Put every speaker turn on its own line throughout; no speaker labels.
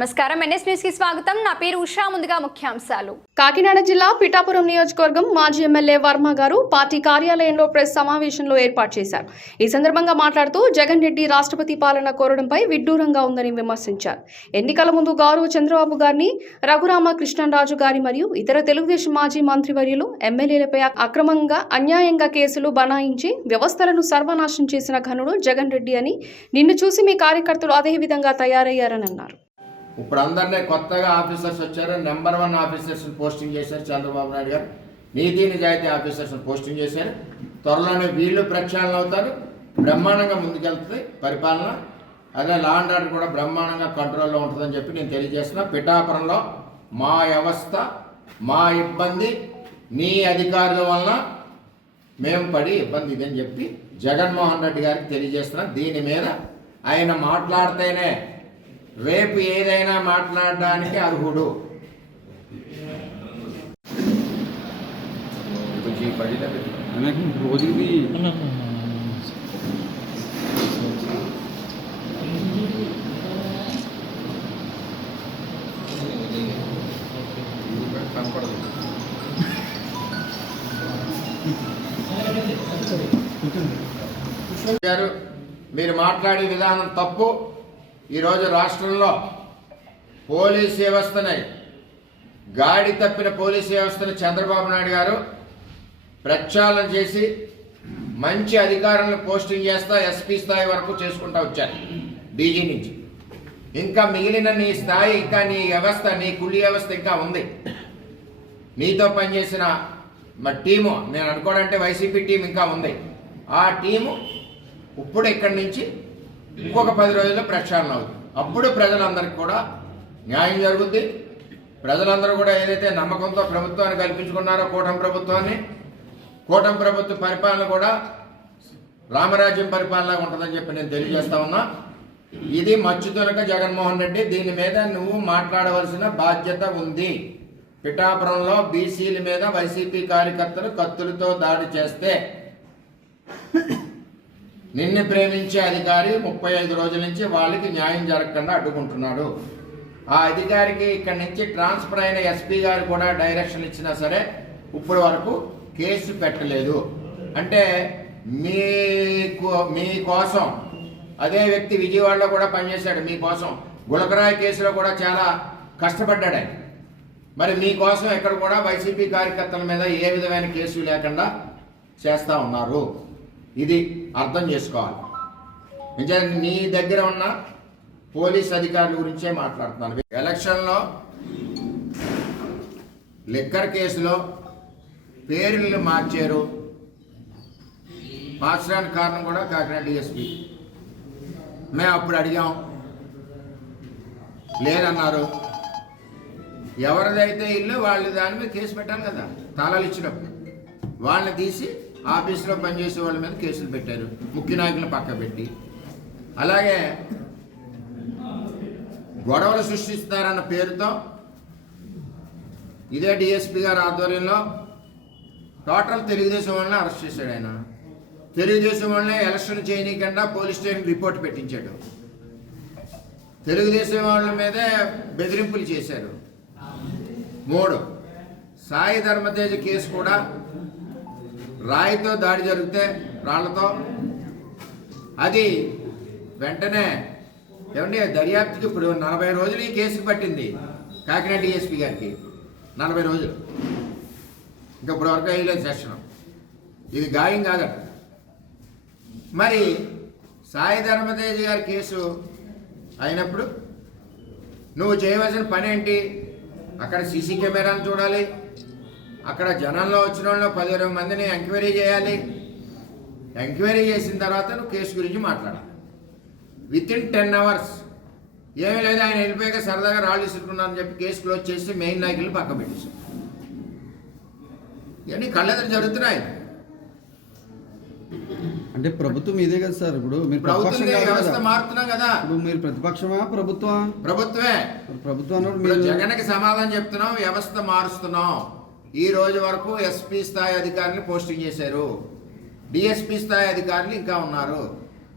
నమస్కారం. ఎన్ఎస్ న్యూస్కి స్వాగతం. నా పేరు ఉషా. ముందుగా ముఖ్యాంశాలు.
కాకినాడ జిల్లా పిఠాపురం నియోజకవర్గం మాజీ ఎమ్మెల్యే వర్మ గారు పార్టీ కార్యాలయంలో ప్రెస్ సమావేశంలో ఏర్పాటు చేశారు. ఈ సందర్భంగా మాట్లాడుతూ జగన్ రెడ్డి రాష్ట్రపతి పాలన కోరడంపై విడ్డూరంగా ఉందని విమర్శించారు. ఎన్నికల ముందు గౌరవ చంద్రబాబు గారిని రఘురామ కృష్ణరాజు గారి మరియు ఇతర తెలుగుదేశం మాజీ మంత్రివర్యులు ఎమ్మెల్యేలపై అక్రమంగా అన్యాయంగా కేసులు బనాయించి వ్యవస్థలను సర్వనాశనం చేసిన ఘనుడు జగన్ రెడ్డి అని నిన్ను చూసి మీ కార్యకర్తలు అదే విధంగా తయారయ్యారని అన్నారు.
ఇప్పుడు అందరినీ కొత్తగా ఆఫీసర్స్ వచ్చారు. నెంబర్ వన్ ఆఫీసర్స్ పోస్టింగ్ చేశారు చంద్రబాబు నాయుడు గారు. నీతి నిజాయితీ ఆఫీసర్స్ పోస్టింగ్ చేశారు. త్వరలోనే వీళ్ళు ప్రక్షాళన అవుతారు. బ్రహ్మాండంగా ముందుకెళ్తుంది పరిపాలన. అదే లా అండ్ ఆర్డర్ కూడా బ్రహ్మాండంగా కంట్రోల్లో ఉంటుందని చెప్పి నేను తెలియజేస్తున్నా. పిఠాపురంలో మా వ్యవస్థ మా ఇబ్బంది నీ అధికారుల వలన మేము పడి ఇబ్బంది ఇదని చెప్పి జగన్మోహన్ రెడ్డి గారికి తెలియజేస్తున్నాం. దీని మీద ఆయన మాట్లాడితేనే రేపు ఏదైనా మాట్లాడడానికి అర్హుడు. గారు మీరు మాట్లాడే విధానం తప్పు. ఈరోజు రాష్ట్రంలో పోలీస్ వ్యవస్థని గాడి తప్పిన పోలీస్ వ్యవస్థను చంద్రబాబు నాయుడు గారు ప్రక్షాళన చేసి మంచి అధికారులను పోస్టింగ్ చేస్తా ఎస్పీ స్థాయి వరకు చేసుకుంటా వచ్చారు డీజీ నుంచి. ఇంకా మిగిలిన నీ స్థాయి ఇంకా నీ వ్యవస్థ నీ కుళ్ళి వ్యవస్థ ఇంకా ఉంది. నీతో పనిచేసిన మా టీము నేను అనుకోవడంటే వైసీపీ టీం ఇంకా ఉంది. ఆ టీము ఇప్పుడు ఇక్కడి నుంచి ఇంకొక పది రోజుల్లో ప్రక్షాళన అవుతుంది. అప్పుడు ప్రజలందరికీ కూడా న్యాయం జరుగుద్ది. ప్రజలందరూ కూడా ఏదైతే నమ్మకంతో ప్రభుత్వాన్ని కల్పించుకున్నారో కూటమి ప్రభుత్వాన్ని కూటమి ప్రభుత్వ పరిపాలన కూడా రామరాజ్యం పరిపాలన ఉంటుందని చెప్పి నేను తెలియజేస్తా ఉన్నా. ఇది మచ్చుతునక జగన్మోహన్ రెడ్డి దీని మీద నువ్వు మాట్లాడవలసిన బాధ్యత ఉంది. పిఠాపురంలో బీసీల మీద వైసీపీ కార్యకర్తలు కత్తులతో దాడి చేస్తే నిన్ను ప్రేమించే అధికారి ముప్పై ఐదు రోజుల నుంచి వాళ్ళకి న్యాయం జరగకుండా అడ్డుకుంటున్నాడు. ఆ అధికారికి ఇక్కడి నుంచి ట్రాన్స్ఫర్ అయిన ఎస్పీ గారు కూడా డైరెక్షన్ ఇచ్చినా సరే ఇప్పటి వరకు కేసు పెట్టలేదు. అంటే మీకు మీ కోసం అదే వ్యక్తి విజయవాడలో కూడా పనిచేశాడు మీకోసం గులకరాయి కేసులో కూడా చాలా కష్టపడ్డాడు ఆయన. మరి మీకోసం ఇక్కడ కూడా వైసీపీ కార్యకర్తల మీద ఏ విధమైన కేసు లేకుండా చేస్తూ ఉన్నారు. ఇది అర్థం చేసుకోవాలి. నిజానికి నీ దగ్గర ఉన్న పోలీస్ అధికారుల గురించే మాట్లాడుతున్నాను. ఎలక్షన్లో లిక్కర్ కేసులో పేర్లు మార్చారు. మార్చడానికి కారణం కూడా కాకినాడ డిఎస్పీ మేము అప్పుడు అడిగాం లేదన్నారు. ఎవరిదైతే ఇల్లు వాళ్ళు దాని మీద కేసు పెట్టాలి కదా తాళాలు ఇచ్చినప్పుడు. వాళ్ళని తీసి ఆఫీస్లో పనిచేసే వాళ్ళ మీద కేసులు పెట్టారు. ముఖ్య నాయకులను పక్క పెట్టి. అలాగే గొడవలు సృష్టిస్తారన్న పేరుతో ఇదే డిఎస్పీ గారి ఆధ్వర్యంలో టోటల్ తెలుగుదేశం వాళ్ళని అరెస్ట్ చేశాడు ఆయన. తెలుగుదేశం వాళ్ళని ఎలక్షన్ చేయనీయకుండా పోలీస్ స్టేషన్ రిపోర్ట్ పెట్టించాడు. తెలుగుదేశం వాళ్ళ మీదే బెదిరింపులు చేశారు. మూడు సాయి ధర్మతేజ కేసు కూడా రాయితో దాడి జరిగితే రాళ్ళతో? అది వెంటనే ఏమండి దర్యాప్తుకి ఇప్పుడు నలభై రోజులు ఈ కేసు పట్టింది కాకినాడ డిఎస్పీ గారికి. నలభై రోజులు. ఇంకా ఇప్పుడు వరకు అయ్యలేదు సెషన్. ఇది గాయం కాదట. మరి సాయి ధర్మతేజ్ గారి కేసు అయినప్పుడు నువ్వు చేయవలసిన పని ఏంటి? అక్కడ సీసీ కెమెరాలు చూడాలి. అక్కడ జనంలో వచ్చిన వాళ్ళు పది ఇరవై మందిని ఎంక్వైరీ చేయాలి. ఎంక్వైరీ చేసిన తర్వాత నువ్వు కేసు గురించి మాట్లాడాలి. విత్ ఇన్ టెన్ అవర్స్ ఏమీ లేదు ఆయన వెళ్ళిపోయాక సరదాగా రాళ్ళు ఇసుకున్నారని చెప్పి కేసు క్లోజ్ చేసి మెయిన్ నాయకులు పక్క పెట్టేశారు. ఇవన్నీ కళ్ళెదురు జరుగుతున్నాయి.
అంటే ప్రభుత్వం ఇదే కదా సార్ ఇప్పుడు మీరు
ప్రభుత్వం వ్యవస్థ. మారుతున్నాం కదా.
ఇప్పుడు మీరు ప్రతిపక్షమా ప్రభుత్వమా?
ప్రభుత్వమే.
ప్రభుత్వం
జగన్కి సమాధానం చెప్తున్నాం వ్యవస్థ మారుస్తున్నాం. ఈ రోజు వరకు ఎస్పీ స్థాయి అధికారులు పోస్టింగ్ చేశారు. డిఎస్పీ స్థాయి అధికారులు ఇంకా ఉన్నారు.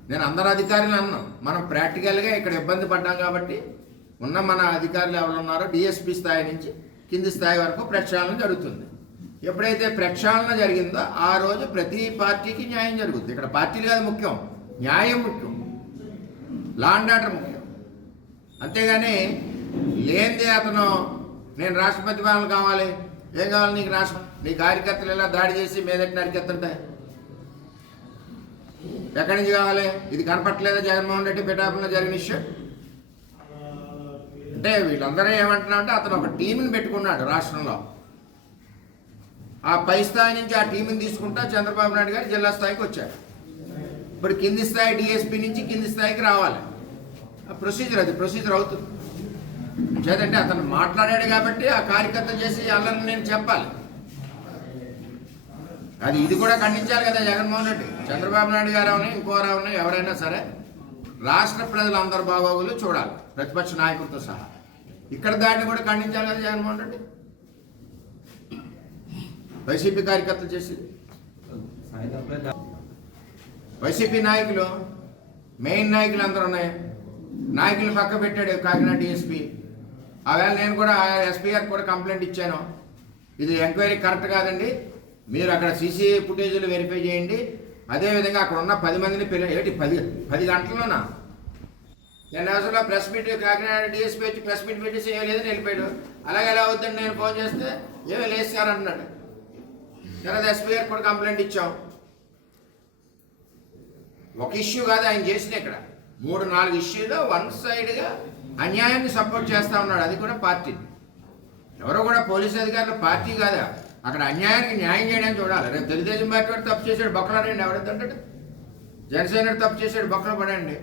నేను అందరు అధికారులు అన్నాను మనం ప్రాక్టికల్గా ఇక్కడ ఇబ్బంది పడ్డాం కాబట్టి ఉన్న మన అధికారులు ఎవరు ఉన్నారో డిఎస్పి స్థాయి నుంచి కింది స్థాయి వరకు ప్రక్షాళన జరుగుతుంది. ఎప్పుడైతే ప్రక్షాళన జరిగిందో ఆ రోజు ప్రతి పార్టీకి న్యాయం జరుగుతుంది. ఇక్కడ పార్టీలు కాదు ముఖ్యం. న్యాయం ముఖ్యం. లాండ్ ఆర్డర్ ముఖ్యం. అంతేగాని లేనిదే అతను నేను రాష్ట్రపతి పాలన కావాలి. ఏం కావాలి నీకు నాశనం? నీ కార్యకర్తలు ఎలా దాడి చేసి మీదకి నరికెత్తుంటాయి ఎక్కడి నుంచి కావాలి? ఇది కనపట్లేదా జగన్మోహన్ రెడ్డి పిఠాపురంలో జరిగిన ఇష్యూ? అంటే వీళ్ళందరూ ఏమంటున్నారంటే అతను ఒక టీంని పెట్టుకున్నాడు రాష్ట్రంలో. ఆ పై స్థాయి నుంచి ఆ టీంని తీసుకుంటా చంద్రబాబు నాయుడు గారు జిల్లా స్థాయికి వచ్చారు. ఇప్పుడు కింది స్థాయి డిఎస్పీ నుంచి కింది స్థాయికి రావాలి. ఆ ప్రొసీజర్ అది ప్రొసీజర్ అవుతుంది. చేతంటే అతను మాట్లాడాడు కాబట్టి ఆ కార్యకర్త చేసి అల్లరిని నేను చెప్పాలి. అది ఇది కూడా ఖండించాలి కదా జగన్మోహన్ రెడ్డి. చంద్రబాబు నాయుడు గారు అవని ఇంకో ఎవరైనా సరే రాష్ట్ర ప్రజలందరూ బాగోగులు చూడాలి ప్రతిపక్ష నాయకులతో సహా. ఇక్కడ దాన్ని కూడా ఖండించాలి కదా జగన్మోహన్ రెడ్డి. వైసీపీ కార్యకర్తలు చేసి వైసీపీ నాయకులు మెయిన్ నాయకులు అందరూ ఉన్నాయి. నాయకులు పక్క పెట్టాడు కాకినాడ డిఎస్పీ. ఆవేళ నేను కూడా ఎస్పీ గారికి కూడా కంప్లైంట్ ఇచ్చాను. ఇది ఎంక్వైరీ కరెక్ట్ కాదండి. మీరు అక్కడ సీసీ ఫుటేజీలు వెరిఫై చేయండి. అదేవిధంగా అక్కడ ఉన్న పది మందిని పిల్ల ఏంటి పది పది గంటల్లోనా? నేను అసలు ప్రెస్ మీట్ కాకినాడ డిఎస్పీ వచ్చి ప్రెస్ మీట్ పెట్టేసి ఏం లేదని వెళ్ళిపోయాడు. అలాగే ఎలా అవుతుందని నేను ఫోన్ చేస్తే ఏమీ లేదు సార్ అంటున్నాడు తర్వాత ఎస్పీ గారికి కూడా కంప్లైంట్ ఇచ్చాం. ఒక ఇష్యూ కాదు ఆయన చేసిన ఇక్కడ. మూడు నాలుగు ఇష్యూలో వన్ సైడ్గా అన్యాయాన్ని సపోర్ట్ చేస్తూ ఉన్నాడు. అది కూడా పార్టీ. ఎవరో కూడా పోలీసు అధికారులు పార్టీ కాదా? అక్కడ అన్యాయానికి న్యాయం చేయడానికి చూడాలి. రేపు తెలుగుదేశం పార్టీ వాడు తప్పు చేశాడు బొక్కలాడండి ఎవరైతే జనసేన తప్పు చేశాడు బొక్కలు పడండి.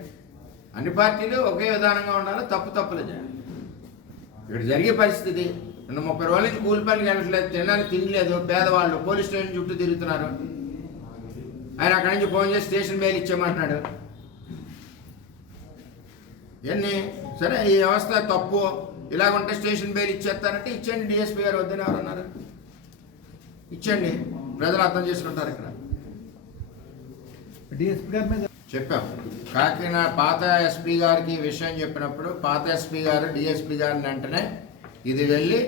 అన్ని పార్టీలు ఒకే విధానంగా ఉండాలి తప్పు తప్పులు చేయాలి. ఇక్కడ జరిగే పరిస్థితి నిన్న ముప్పై రోజుల నుంచి కూలి పనికి వెళ్ళట్లేదు తినడానికి తినలేదు పేదవాళ్ళు పోలీస్ స్టేషన్ చుట్టూ తిరుగుతున్నారు. ఆయన అక్కడి నుంచి ఫోన్ చేసి స్టేషన్ బెయిల్ ఇచ్చేయమంటున్నాడు. ఎన్ని సరే ఈ వ్యవస్థ తప్పు ఇలాగ ఉంటే స్టేషన్ బెయిల్ ఇచ్చేస్తారంటే ఇచ్చేయండి డిఎస్పీ గారు వద్దని ఎవరన్నారు? ఇచ్చండి ప్రజలు అర్థం చేసుకుంటారు ఇక్కడ.
డిఎస్పీ గారి మీద
చెప్పాం. కాకినాడ పాత ఎస్పీ గారికి విషయం చెప్పినప్పుడు పాత ఎస్పీ గారు డిఎస్పీ గారిని వెంటనే ఇది వెళ్ళి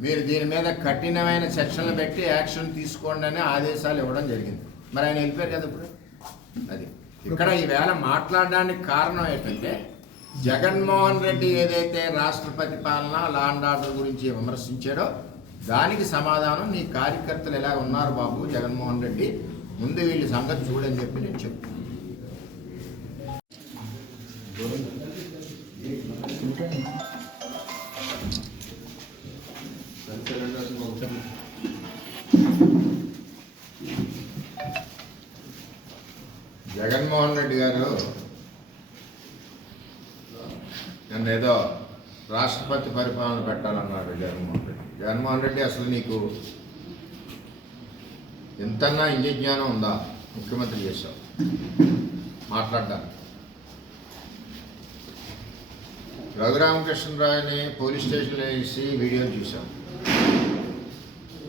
మీరు దీని మీద కఠినమైన సెక్షన్లు పెట్టి యాక్షన్ తీసుకోండి అని ఆదేశాలు ఇవ్వడం జరిగింది. మరి ఆయన వెళ్ళిపోయారు కదా ఇప్పుడు? అది. ఇక్కడ ఈవేళ మాట్లాడడానికి కారణం ఏంటంటే జగన్మోహన్ రెడ్డి ఏదైతే రాష్ట్రపతి పాలన లా అండ్ ఆర్డర్ గురించి విమర్శించాడో దానికి సమాధానం నీ కార్యకర్తలు ఎలా ఉన్నారు బాబు జగన్మోహన్ రెడ్డి? ముందు వీళ్ళ సంగతి చూడని చెప్పి నేను చెప్తాను జగన్మోహన్ రెడ్డి గారు నన్ను ఏదో రాష్ట్రపతి పరిపాలన పెట్టాలన్నాడు జగన్మోహన్ రెడ్డి. జగన్మోహన్ రెడ్డి అసలు నీకు ఎంతన్నా ఇంజ జ్ఞానం ఉందా? ముఖ్యమంత్రి చేశావు. మాట్లాడడానికి. రఘురామకృష్ణరాయని పోలీస్ స్టేషన్లో వేసి వీడియో చూసాం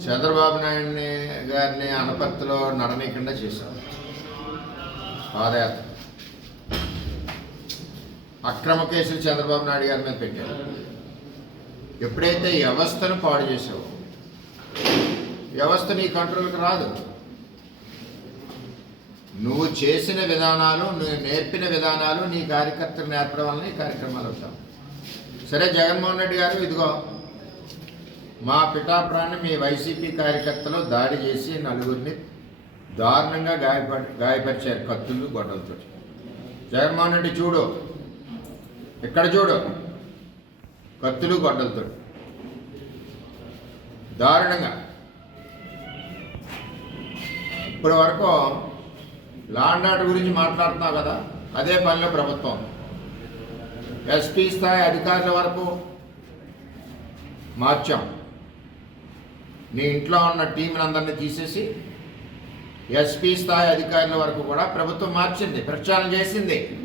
చంద్రబాబు నాయుడిని గారిని అనపర్తిలో నడనీయకుండా చేశాం. పాదయాత్ర. అక్రమ కేసులు చంద్రబాబు నాయుడు గారి మీద పెట్టారు. ఎప్పుడైతే వ్యవస్థను పాడు చేసావో వ్యవస్థ నీ కంట్రోల్కి రాదు. నువ్వు చేసిన విధానాలు నువ్వు నేర్పిన విధానాలు నీ కార్యకర్తలు నేర్పడం వల్ల ఈ కార్యక్రమాలు అవుతాం సరే జగన్మోహన్ రెడ్డి గారు ఇదిగో మా పిఠాపురాన్ని మీ వైసీపీ కార్యకర్తలు దాడి చేసి నలుగురిని దారుణంగా గాయపడి గాయపరిచారు కత్తులు గొడవలతో జగన్మోహన్ రెడ్డి చూడు ఇక్కడ చూడు? కత్తులు గొడ్డలతో. దారుణంగా. ఇప్పటి వరకు లాండ్ ఆర్డర్ గురించి మాట్లాడుతున్నావు కదా అదే పనిలో ప్రభుత్వం. ఎస్పీ స్థాయి అధికారుల వరకు మార్చాం. నీ ఇంట్లో ఉన్న టీంని అందరినీ తీసేసి ఎస్పీ స్థాయి అధికారుల వరకు కూడా ప్రభుత్వం మార్చింది ప్రక్షాళన చేసింది.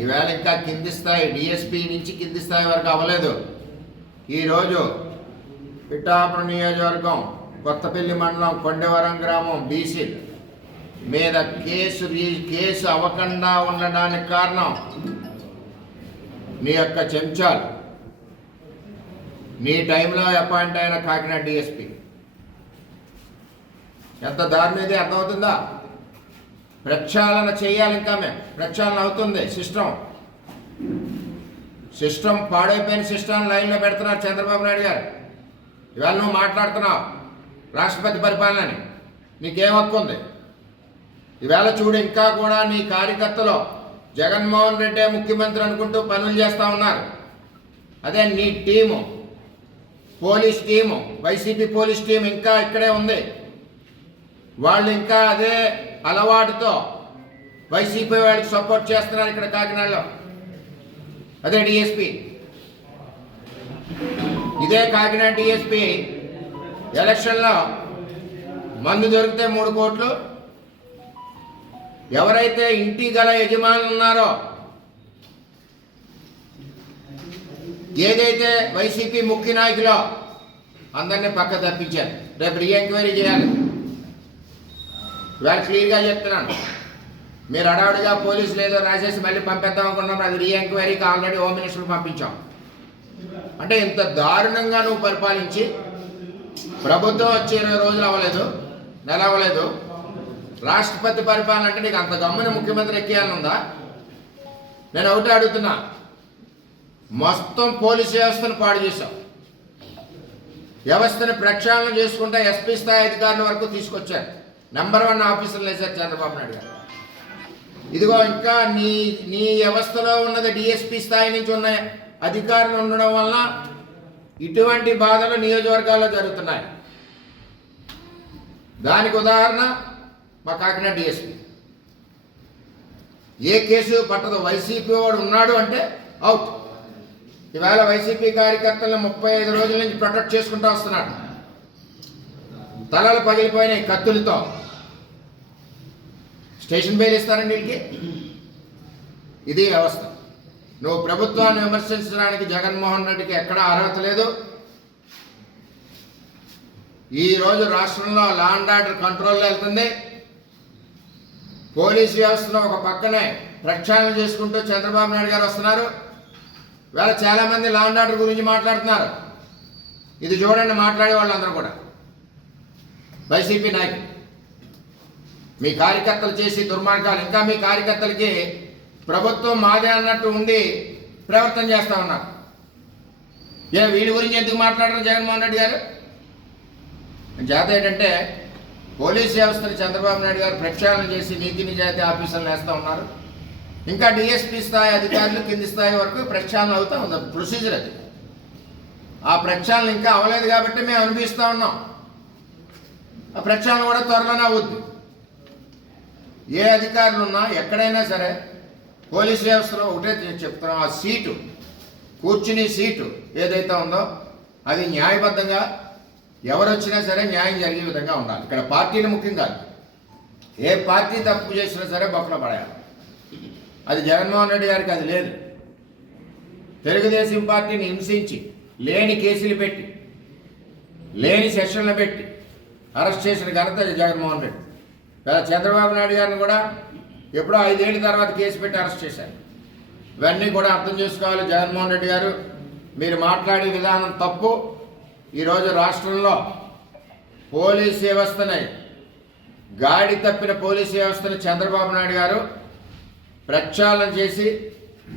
ఈవేళ ఇంకా కింది స్థాయి డిఎస్పీ నుంచి కింది స్థాయి వరకు అవ్వలేదు. ఈరోజు పిఠాపురం నియోజకవర్గం కొత్తపల్లి మండలం కొండవరం గ్రామం బీసీ మీద కేసు కేసు అవ్వకుండా ఉండడానికి కారణం నీ యొక్క చెంచాలు. నీ టైంలో అపాయింట్ అయిన కాకినాడ డిఎస్పీ ఎంత దారి ఇది? అర్థమవుతుందా? ప్రక్షాళన చేయాలి ఇంకా మేము. ప్రక్షాళన అవుతుంది. సిస్టమ్ సిస్టమ్ పాడైపోయిన సిస్టమ్ లైన్లో పెడుతున్నారు చంద్రబాబు నాయుడు గారు. ఇవాళ నువ్వు మాట్లాడుతున్నావు రాష్ట్రపతి పరిపాలనని. నీకేం హక్కు ఉంది? ఈవేళ చూడు ఇంకా కూడా నీ కార్యకర్తలు జగన్మోహన్ రెడ్డి ముఖ్యమంత్రి అనుకుంటూ పనులు చేస్తూ ఉన్నారు. అదే నీ team. Police team. YCP police team ఇంకా ఇక్కడే ఉంది. వాళ్ళు ఇంకా అదే అలవాటుతో వైసీపీ వాళ్ళకి సపోర్ట్ చేస్తున్నారు ఇక్కడ కాకినాడలో. అదే డిఎస్పి. ఇదే కాకినాడ డిఎస్పి. ఎలక్షన్లో మందు దొరికితే మూడు కోట్లు. ఎవరైతే ఇంటి గల యజమానులు ఉన్నారో ఏదైతే వైసీపీ ముఖ్య నాయకులో అందరినీ పక్క తప్పించారు. రేపు రీ ఎంక్వైరీ చేయాలి. ఇవాళ క్లియర్గా చెప్తున్నాను. మీరు అడావుడిగా పోలీసులు ఏదో రాసేసి మళ్ళీ పంపిద్దాం అనుకున్నాం అది రీ ఎంక్వైరీకి ఆల్రెడీ హోమ్ మినిస్టర్ పంపించాం. అంటే ఇంత దారుణంగా నువ్వు పరిపాలించి ప్రభుత్వం వచ్చి ఇరవై రోజులు అవ్వలేదు నెల అవ్వలేదు. రాష్ట్రపతి పరిపాలన అంటే నీకు అంత గమ్మున ముఖ్యమంత్రి ఎక్కేయాలనుందా నేను ఒకటే అడుగుతున్నా. మొత్తం పోలీస్ వ్యవస్థను పాడు చేశావు. వ్యవస్థను ప్రక్షాళన చేసుకుంటా ఎస్పీ స్థాయి అధికారుల వరకు తీసుకొచ్చారు. నెంబర్ వన్ ఆఫీసర్లు వేశారు చంద్రబాబు నాయుడు గారు. ఇదిగో ఇంకా నీ నీ వ్యవస్థలో ఉన్నది డిఎస్పీ స్థాయి నుంచి ఉన్న అధికారులు ఉండడం వలన ఇటువంటి బాధలు నియోజకవర్గాల్లో జరుగుతున్నాయి. దానికి ఉదాహరణ మా కాకినాడ డిఎస్పీ ఏ కేసు పట్టదు? వైసీపీ వాడు ఉన్నాడు అంటే అవుట్ ఈవేళ వైసీపీ కార్యకర్తలను ముప్పై ఐదు రోజుల నుంచి ప్రొటెక్ట్ చేసుకుంటూ వస్తున్నాడు. తలలు పగిలిపోయినాయి కత్తులతో. స్టేషన్ బెయిల్ ఇస్తారండి వీళ్ళకి? ఇది వ్యవస్థ. నువ్వు ప్రభుత్వాన్ని విమర్శించడానికి జగన్మోహన్ రెడ్డికి ఎక్కడా అర్హత లేదు. ఈ రోజు రాష్ట్రంలో లా అండ్ ఆర్డర్ కంట్రోల్లో వెళ్తుంది. పోలీస్ వ్యవస్థను ఒక పక్కనే ప్రక్షాళన చేసుకుంటూ చంద్రబాబు నాయుడు గారు వస్తున్నారు. వేళ చాలామంది లా అండ్ ఆర్డర్ గురించి మాట్లాడుతున్నారు. ఇది చూడండి మాట్లాడే వాళ్ళందరూ కూడా. వైసీపీ నాయకులు. మీ కార్యకర్తలు చేసి దుర్మార్గాలు ఇంకా మీ కార్యకర్తలకి ప్రభుత్వం మాదే అన్నట్టు ఉండి ప్రవర్తన చేస్తా ఉన్నారు. ఏ వీడి గురించి ఎందుకు మాట్లాడరు జగన్మోహన్ రెడ్డి గారు? జాత ఏంటంటే పోలీస్ వ్యవస్థను చంద్రబాబు నాయుడు గారు ప్రక్షాళన చేసి నీతి నిజాయితీ ఆఫీసర్లు వేస్తూ ఉన్నారు. ఇంకా డిఎస్పీ స్థాయి అధికారులు కింది స్థాయి వరకు ప్రక్షాళన అవుతూ ఉంది ప్రొసీజర్ అది. ఆ ప్రక్షాళన ఇంకా అవ్వలేదు కాబట్టి మేము అనిపిస్తూ ఉన్నాం. ప్రక్షాళన కూడా త్వరలోనే అవుద్ది. ఏ అధికారులు ఉన్నా ఎక్కడైనా సరే పోలీస్ వ్యవస్థలో ఒకటే చెప్తున్నాం ఆ సీటు కూర్చుని సీటు ఏదైతే ఉందో అది న్యాయబద్ధంగా ఎవరు వచ్చినా సరే న్యాయం జరిగే విధంగా ఉండాలి. ఇక్కడ పార్టీలు ముఖ్యం కాదు. ఏ పార్టీ తప్పు చేసినా సరే బొక్కలో పడాలి అది జగన్మోహన్ రెడ్డి గారికి అది లేదు. తెలుగుదేశం పార్టీని హింసించి లేని కేసులు పెట్టి లేని సెషన్లు పెట్టి అరెస్ట్ చేసిన ఘనత జగన్మోహన్ రెడ్డి. చంద్రబాబు నాయుడు గారిని కూడా ఎప్పుడో ఐదేళ్ళ తర్వాత కేసు పెట్టి అరెస్ట్ చేశారు. ఇవన్నీ కూడా అర్థం చేసుకోవాలి జగన్మోహన్ రెడ్డి గారు. మీరు మాట్లాడే విధానం తప్పు. ఈరోజు రాష్ట్రంలో పోలీస్ వ్యవస్థని గాడి తప్పిన పోలీస్ వ్యవస్థను చంద్రబాబు నాయుడు గారు ప్రక్షాళన చేసి